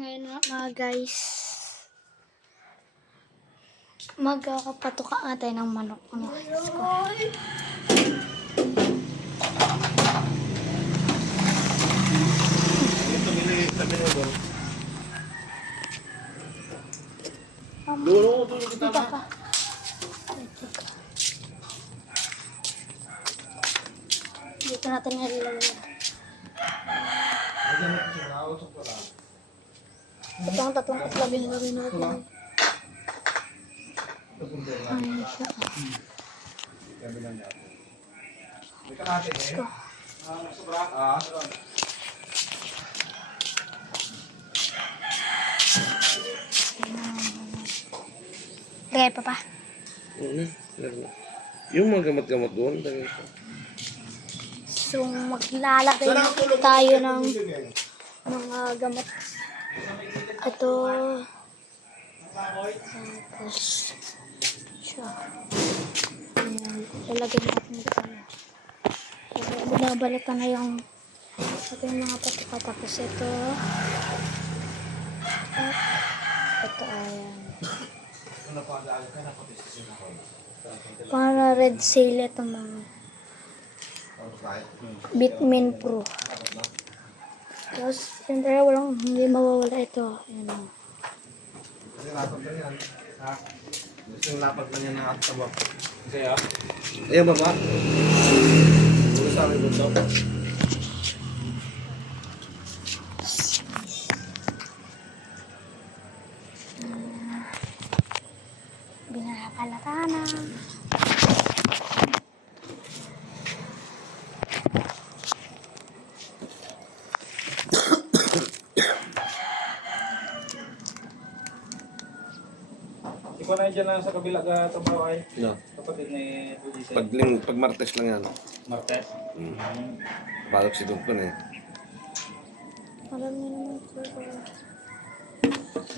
Ngayon mga guys, magkakapatuka nga tayo ng manok. Diyos ko. Dito ka. Dito natin nilalagay. Tatlong itlagin na rin natin. Ayan siya. Let's go. Lagay pa pa. Yung mga gamot-gamot doon. So, maglalagay na tayo ng mga gamot. Ito. Tapos, siya. Ayan. Lalagay natin ito. Binabalikan na yung mga patuka. Tapos ito. At ito, ayan. Para red sale ito mga Bitmin Pro. Tapos, siyempre hindi mawawala ito. Ayan o. Gusto yung lapat na niya ng atabak. Kaya? Ayan ba ba? Gusto sa amin bundok. Binakalatanan. Ikaw na dyan lang sa kabila ka trabaho ay No. kapatid ni Budisay. Pag Martes lang yan. Martes. Balok si Dugpon eh. Alam niyo naman ito.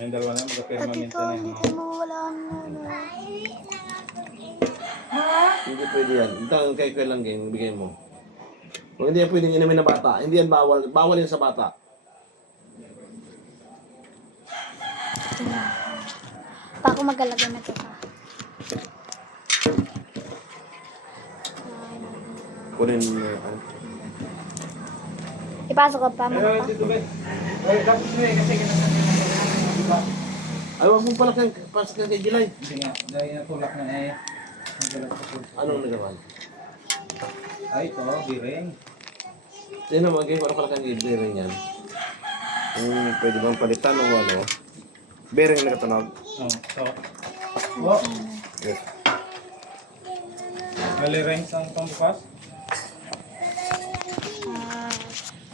Yung dalawa na At magka-permanent ito, na hindi yan. tayo mawawala na. Hindi pwede yan. Ito ang kay lang game, bigay mo. Kung hindi yan pwedeng inumin na bata, hindi yan bawal. Bawal yan sa bata. Pa ako magalagay na ito pa. Kunin Ipasok ka pa mga Pero pa. dito ba? Ay, dapat mo eh, kasi kinasama na diba? ay, wag mo pala kang pasok kang kay Gilay. Hindi nga, dahil natulak na eh. Nagalat sa puso. Anong nagawan? Ay, ito, biring. Sino magiging wala pala kang bearing yan? Pwede bang palitan o ano? Bearing na nakatunog? Oh, so. Wow. Yes. Bali ranks ang pambukas.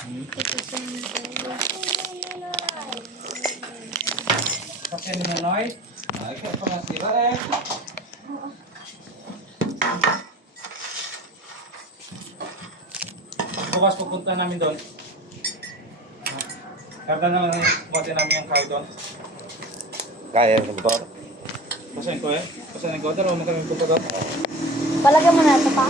Ito sa Kasi ni Manoy. Ay, kaya pa nga sila eh. Bukas pupunta namin doon. Karga na lang buhatin namin yung car doon. Kaya sa motor? Pasahin ko eh. Pasahin ko. Daro mo kami punta doon. Palagyan mo na ito pa.